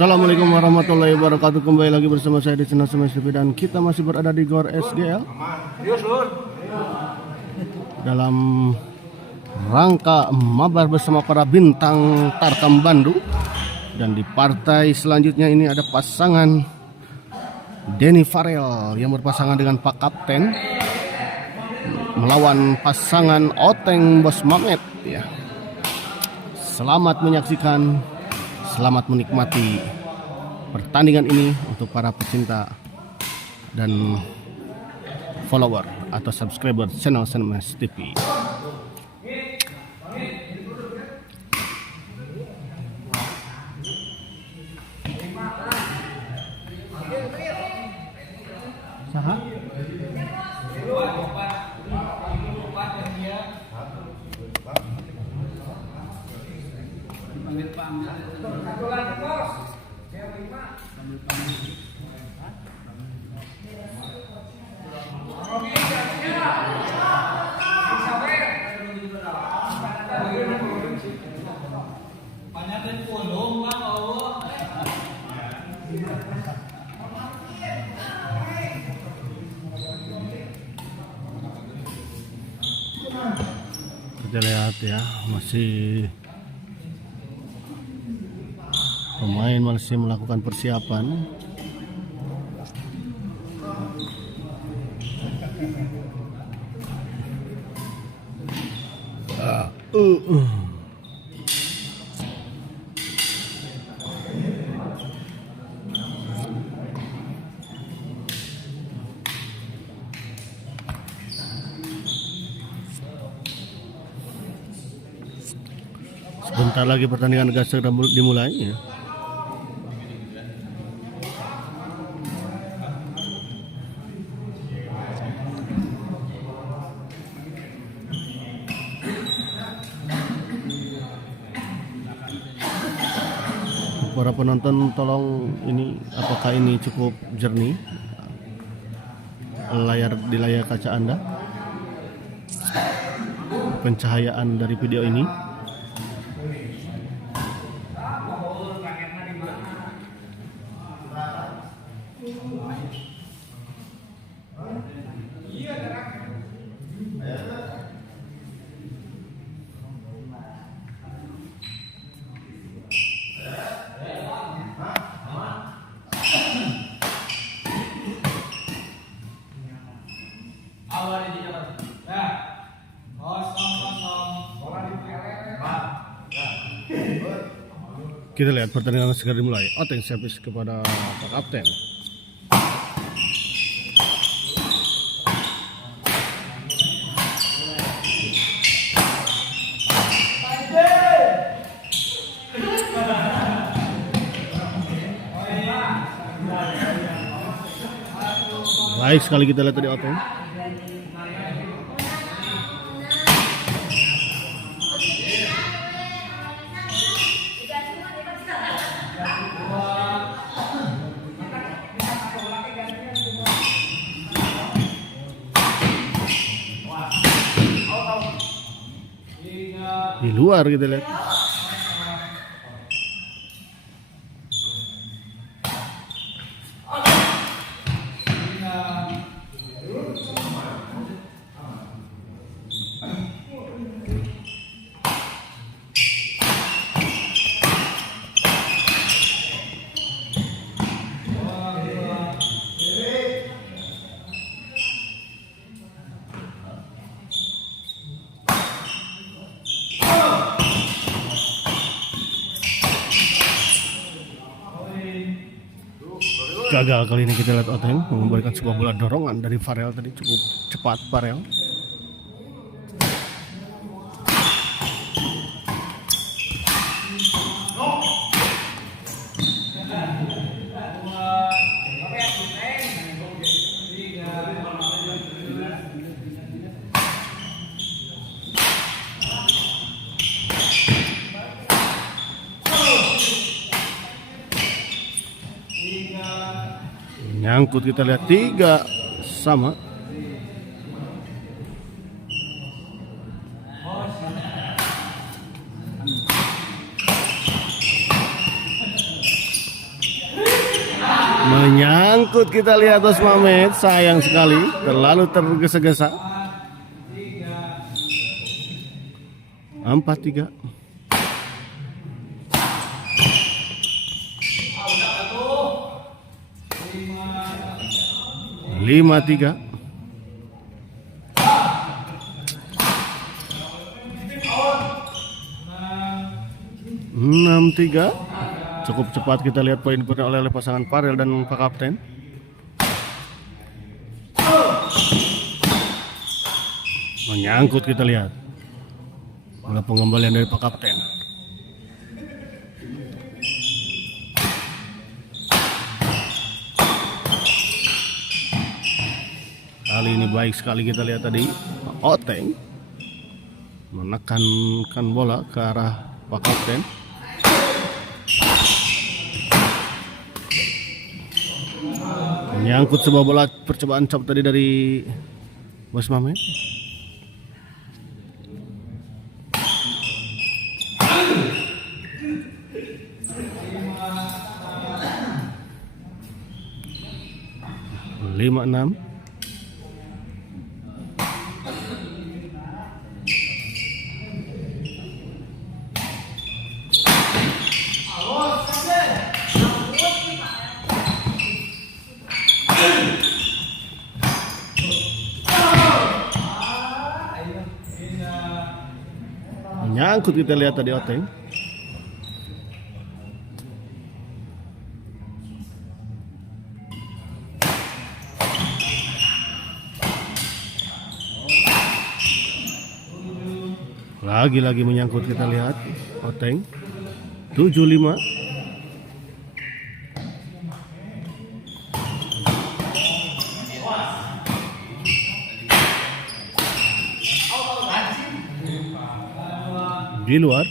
Assalamualaikum warahmatullahi wabarakatuh. Kembali lagi bersama saya di channel Semes TV dan kita masih berada di Gor SGL dalam rangka mabar bersama para bintang Tarkam Bandung. Dan di partai selanjutnya ini ada pasangan Denny Farel yang berpasangan dengan Pak Kapten melawan pasangan Oteng Bos Mamet ya. Selamat menyaksikan, selamat menikmati pertandingan ini untuk para pecinta dan follower atau subscriber channel Semes TV. Saha? Kita lihat ya, masih pemain masih melakukan persiapan. Sebentar lagi pertandingan akan segera dimulai ya. Para penonton tolong ini apakah ini cukup jernih di layar kaca Anda, pencahayaan dari video ini. Kita lihat pertandingan segera dimulai. Oteng servis kepada Pak Kapten. Baik sekali kita lihat tadi Oteng. Di luar kita lihat. Gagal kali ini kita lihat Oteng memberikan sebuah bola dorongan dari Farel tadi cukup cepat Farel. Nyangkut kita lihat 3-3. Menyangkut kita lihat Bos Mamet, sayang sekali, terlalu tergesa-gesa. 4-3. Lima tiga. 6-3. Cukup cepat kita lihat poin oleh pasangan Farel dan Pak Kapten. Menyangkut kita lihat. Oleh pengembalian dari Pak Kapten. Kali ini baik sekali kita lihat tadi Pak Oteng menekankan bola ke arah Pak Kapten. Menyangkut sebuah bola percobaan chop tadi dari Bos Mamet. Lima enam. Menyangkut kita lihat tadi Oteng. Lagi-lagi menyangkut kita lihat Oteng. 7-5. Di luar.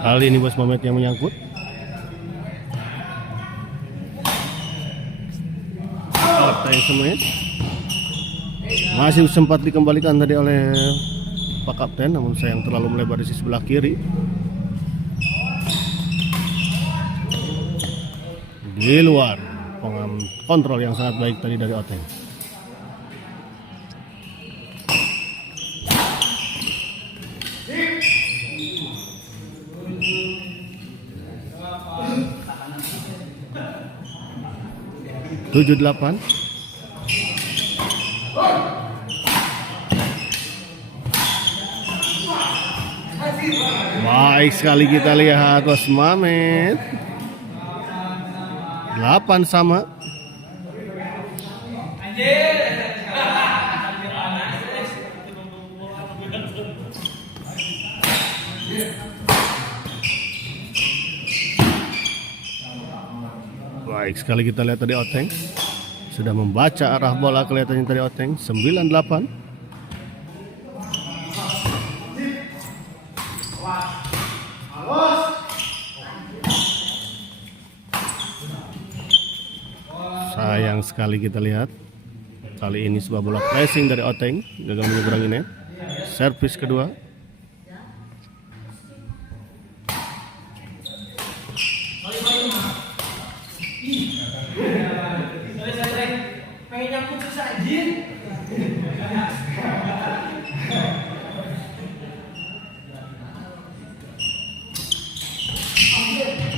Kali ini Bos Mamet yang menyangkut. Partai Semen masih sempat dikembalikan tadi oleh Pak Kapten, namun sayang terlalu melebar di sisi sebelah kiri. Di luar. Kontrol yang sangat baik tadi dari Oteng. Tujuh delapan. Baik sekali kita lihat Bos Mamet. 8 sama. Baik sekali kita lihat tadi Oteng. Sudah membaca arah bola kelihatannya tadi Oteng. 9-8. Sayang sekali kita lihat. Kali ini sebuah bola pressing dari Oteng, gagal menyeberangi net. Servis kedua.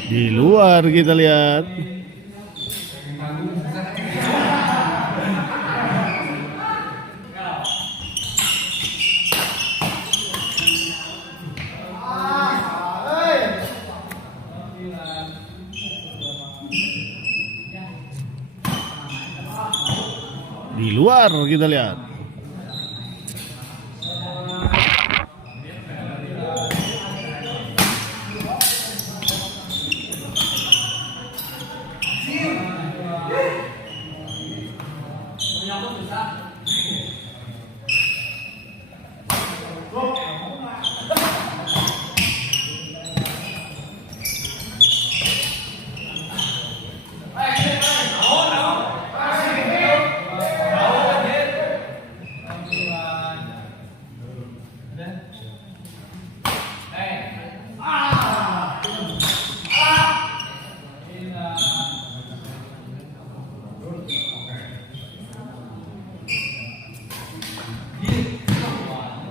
Di luar kita lihat. Di luar kita lihat.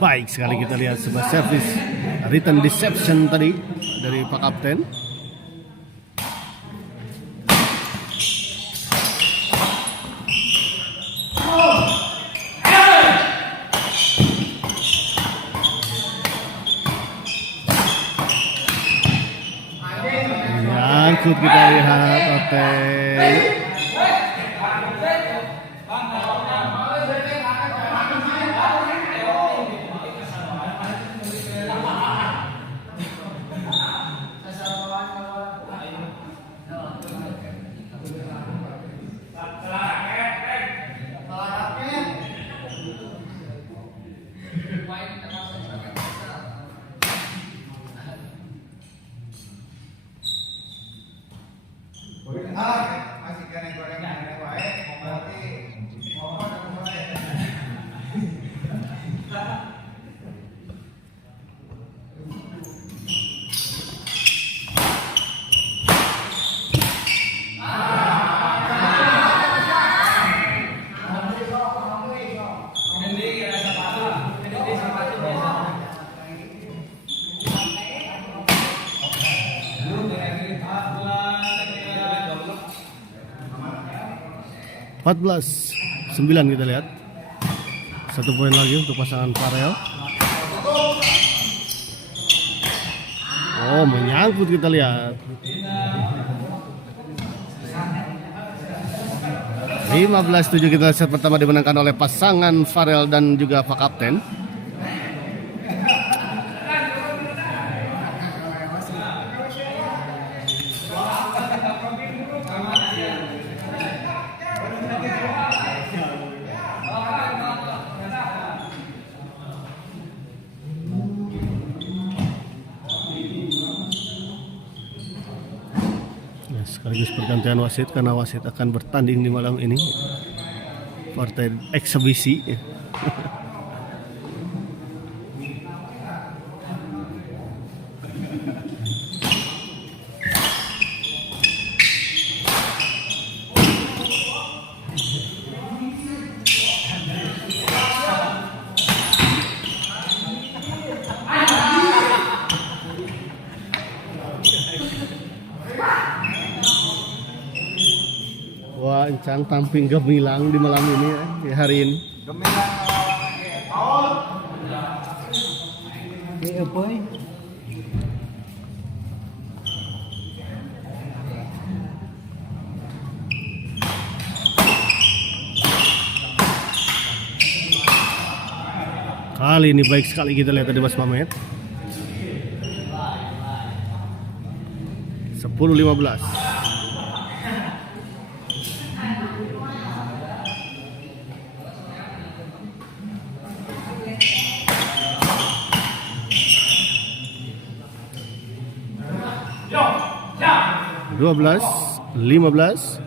baik sekali kita lihat sebuah service return deception tadi dari Pak Kapten. Nyangkut kita lihat hotel. Masih kena gorengan baik, berarti 14-9 kita lihat. 1 poin lagi untuk pasangan Farel. Oh, menyangkut kita lihat. 15-7 kita set pertama dimenangkan oleh pasangan Farel dan juga Pak Kapten. Sekaligus pergantian wasit karena wasit akan bertanding di malam ini, partai eksebisi. Wah, Encang tampil gemilang di malam ini ya, di hari ini. gemilang apa? Kali ini baik sekali kita lihat tadi Mas Mamet. 10-15. Dua belas, 15.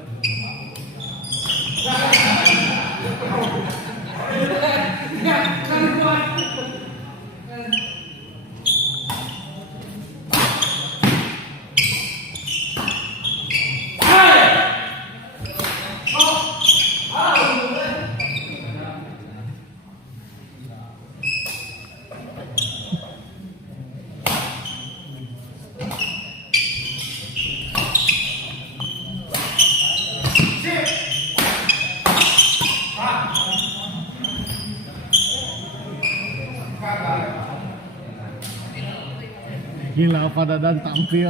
Gila Pak Dadan tampil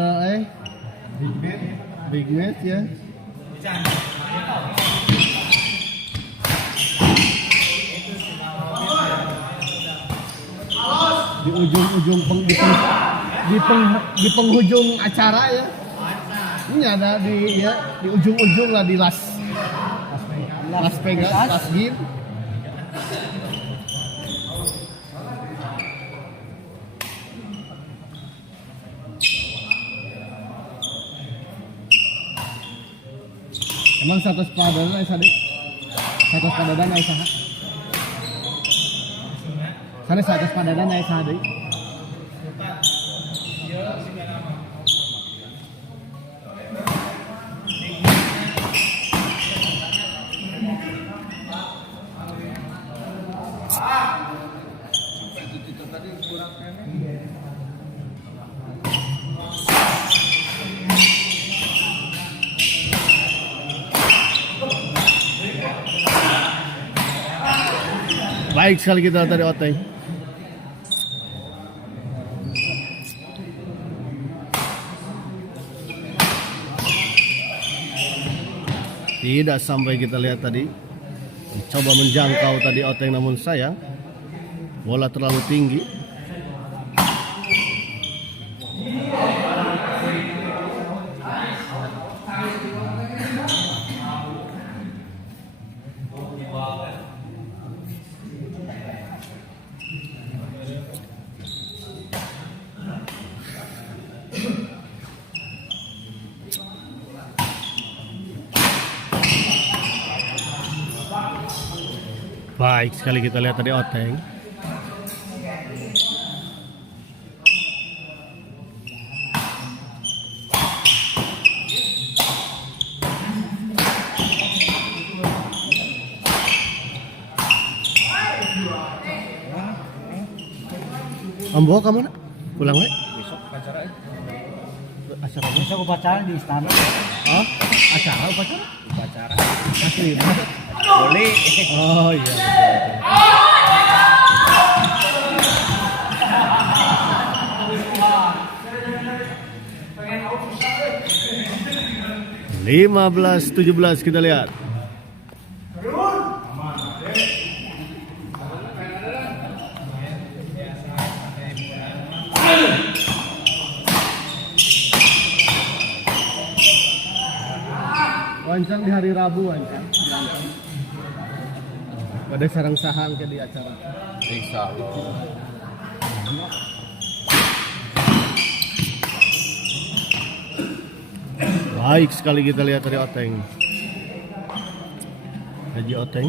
big match ya. Di ujung-ujung di penghujung acara ya. Ini ada di ujung-ujung lah di Las Vegas, Las Vegas. Emang satu sepadadan ay sadik. Satu sepadadan ay saha. Sana satu sepadadan ay sadik. Baik sekali kita dari Oteng. Tidak sampai kita lihat tadi. Coba menjangkau tadi Oteng, namun sayang bola terlalu tinggi. Baik sekali kita lihat tadi Oteng. Ambo kamu nak? Pulang we? Besok upacara ya? Acara apa? Besok upacara di istana. Oh, acara upacara? Upacara. Asli. Boleh. Oh iya. Betul. 15-17 kita lihat. Wancang di hari Rabu wancang. Pada sarang sahang ke di acara. Insya Allah. Baik sekali kita lihat dari Oteng. Haji Oteng.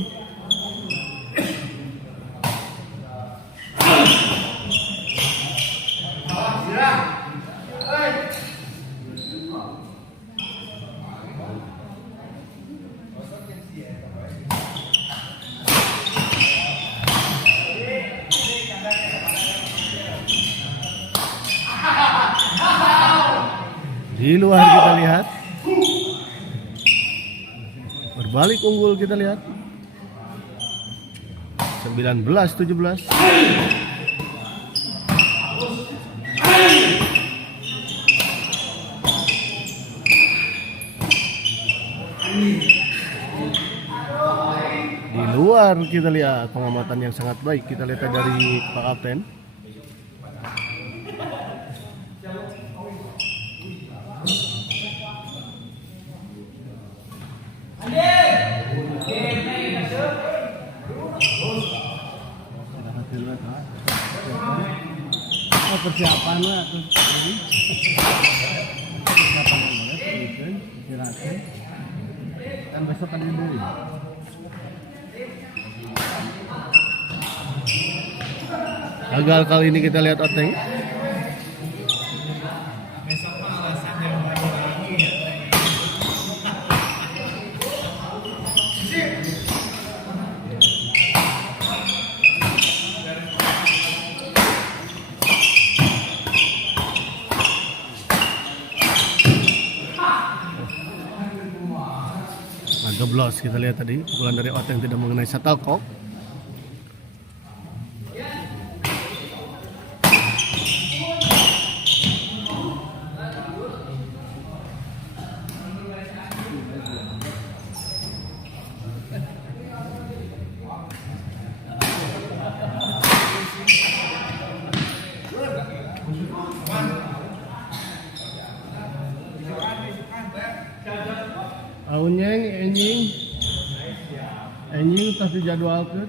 Di luar kita lihat. Berbalik unggul kita lihat. 19-17. Di luar kita lihat pengamatan yang sangat baik kita lihat dari Pak Kapten. Persiapan lah kan besok kan libur. Gagal kali ini kita lihat Oteng. Geblos kita lihat tadi pukulan dari Oteng tidak mengenai shuttlecock. Aunyeng enjing tas dijadwalkeun.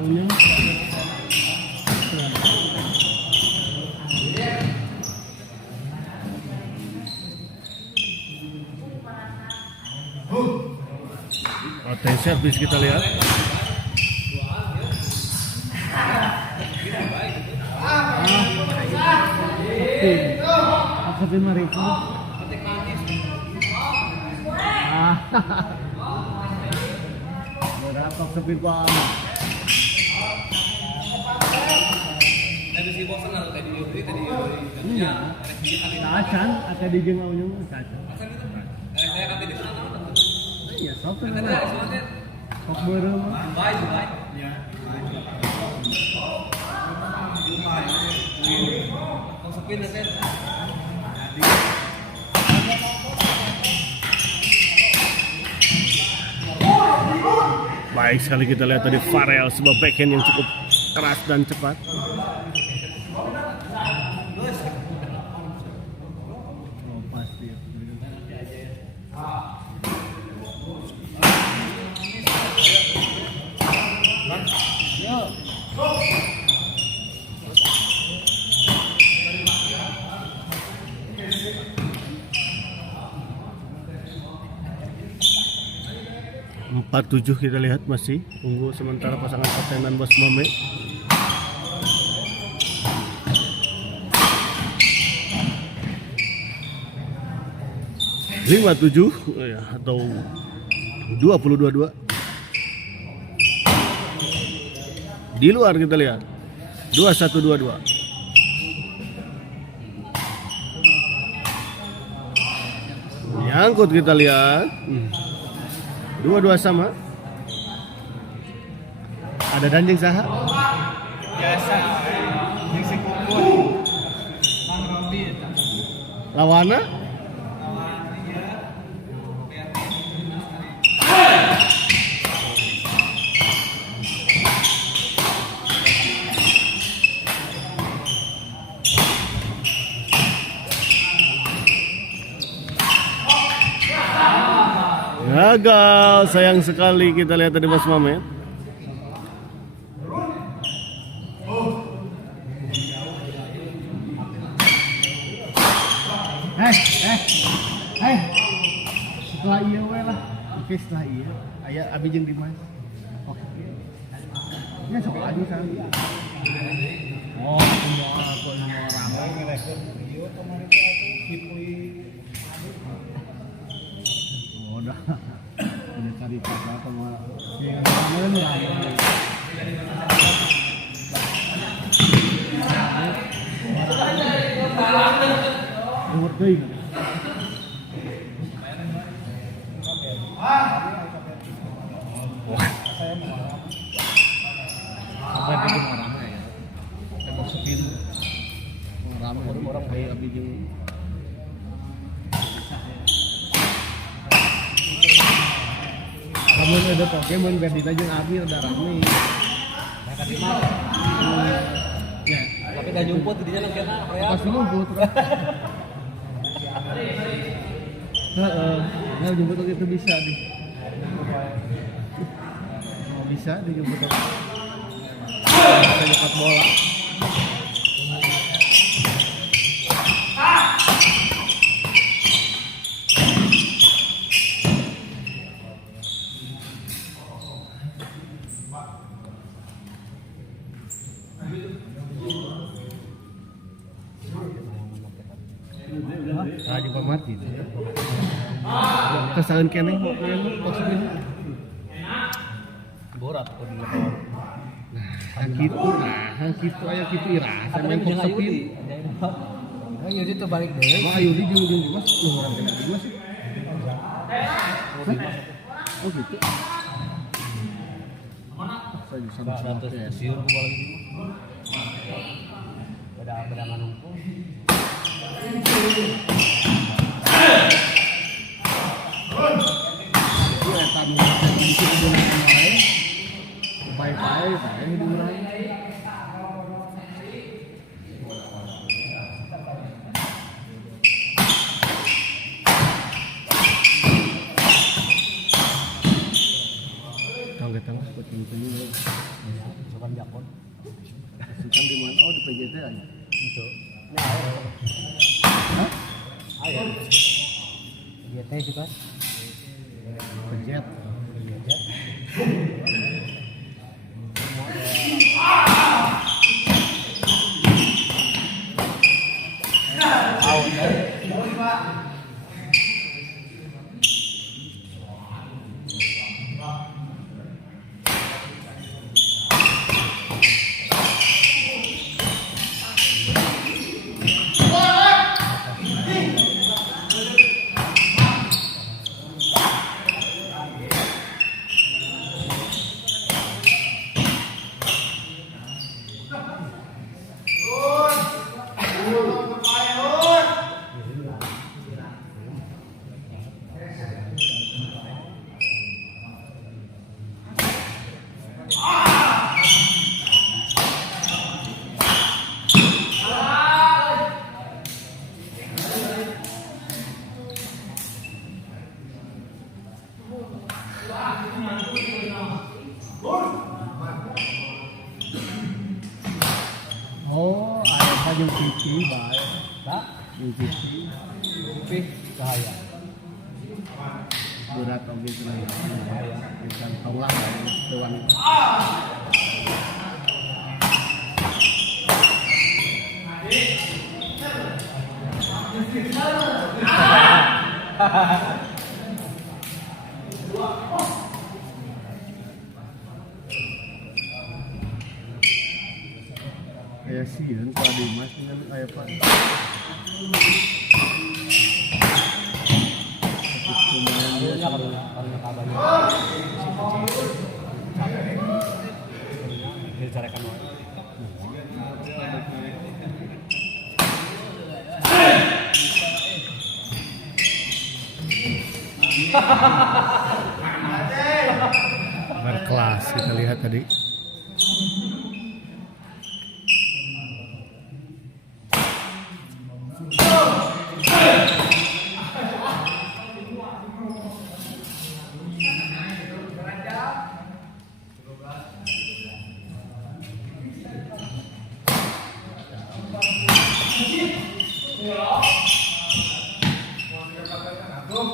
Aunyeng Oteng servis kita lihat. Tapi mereka berapa sepi Pak? Tadi si bosan atau tadi Iya. Acan, ada di jengaunya acan. saya kata di sana. Ya, sok kan. Sok beureum. Baik. Ya. Masukin kan. Baik sekali kita lihat tadi Farel, sebuah backhand yang cukup keras dan cepat. Oh, pasti. 47 kita lihat masih unggul sementara pasangan Kapten dan Bos Mame. Lima tujuh ya, atau 20-22 di luar kita lihat 21-22. Nyangkut kita lihat. Dua-dua sama. Ada danjing saha? Biasa. Yang sekumpul. Bang Robi eta. Lawana? Gagal, sayang sekali kita lihat tadi Mas Mamet. Setelah iya we lah. Oke, setelah iya. Aya abi jeung Dimas. Oke. Ya sok adu kan. Oh, semua ramai ngerekeun video kemarin tuh Kipli. Udah. Ini cari apa sama yang kemarin ramai. Nomor 2. Apa itu ramai ya? Tembok sepin. Ramai orang kayak abi jeung kamu ada Pokemon Berdita jeung abi udah ramai. Ya, tapi dah jumput dinya nang kena rea. Pasti jumput. Heeh, nah jumput itu bisa nih. Oh, bisa dijemput. Bisa nyekat bola. Raja Pamati itu. Kesalan keneh kok maksudnya. Borat kok di lapor. Nah, kitu aya kitu irasa main kok sepi. Ayo itu balik deui. Mah ayo di jeung Mas, lu orang kena di Mas. Oh gitu. Saya sama-sama siur ku balik di. Beda manungkul. Tangga-tangga seperti itu juga. Sukan jakon. Sukan di mana? Oh di PJT aja. Itu. Ini air. Hah? Air. PJT sih kan? Pejet. jeung TV bae. Tak? Jeung TV. Tapi cahaya. Berat oge cenah. Bukan kaulah dewan. Kayak sieun Pak Dimas dengan kayak Pak. Akhirnya karena kabarnya dicarekan wae. Berkelas kita lihat tadi.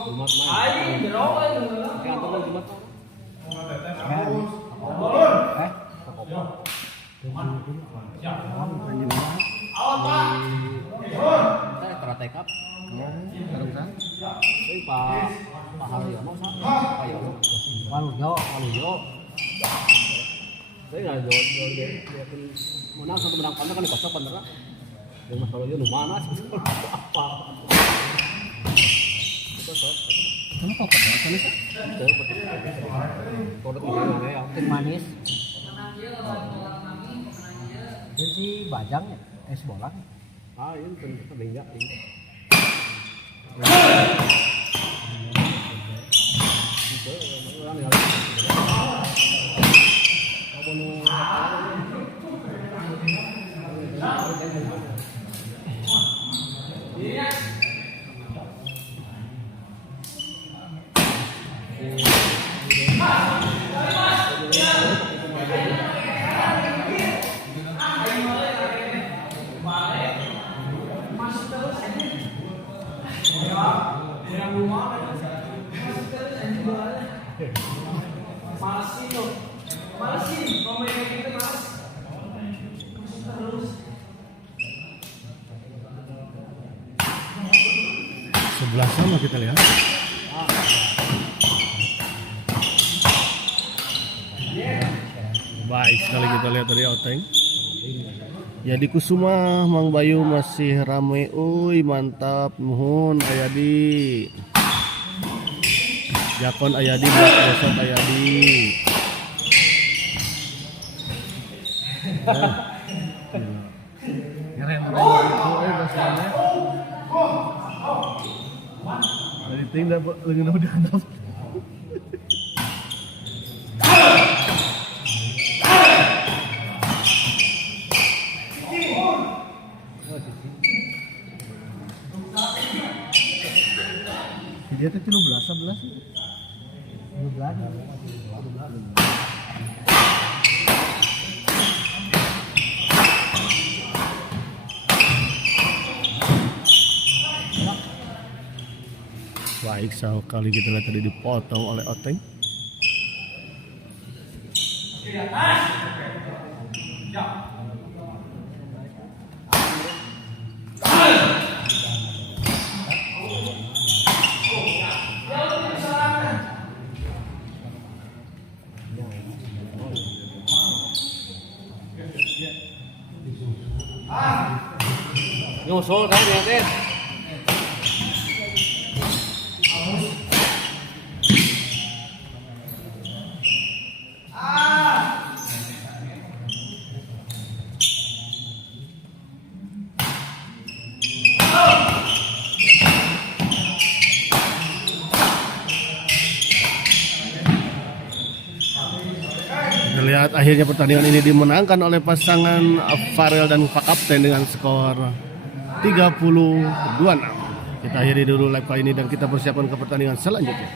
Jumat main. Kayak aturan Jumat. Kita teratekap. Sarung san? Tapi Pak Haryono sama Pak Yono. Waluyo. Saya nggak jauh dia pun menang satu menang pandang kan dikosok beneran. Yang Mas Waluyo lu mana sih? Apa? Kenapa Pak? Kan itu Produk ini ya, Tim manis. Ini si Bajang ya, es bolang. ah ini terlinggak ini. Itu orang yang apa nu Sebelah sana kita lihat. Baik sekali kita lihat dari Oteng. Yadi Kusuma, Mang Bayu masih rame. Uy, mantap. Nuhun Ayadi. Jakon Ayadi, buat besok Ayadi. keren gitu bahasanya. Dari ting dapat leungeun udah handap. Dia teh 13 Baik sekali kita lihat tadi dipotong oleh Oteng. nyusul kan ya teh. Terlihat akhirnya pertandingan ini dimenangkan oleh pasangan Farel dan Pak Kapten dengan skor 32-6. Kita akhiri dulu live kali ini dan kita persiapkan ke pertandingan selanjutnya.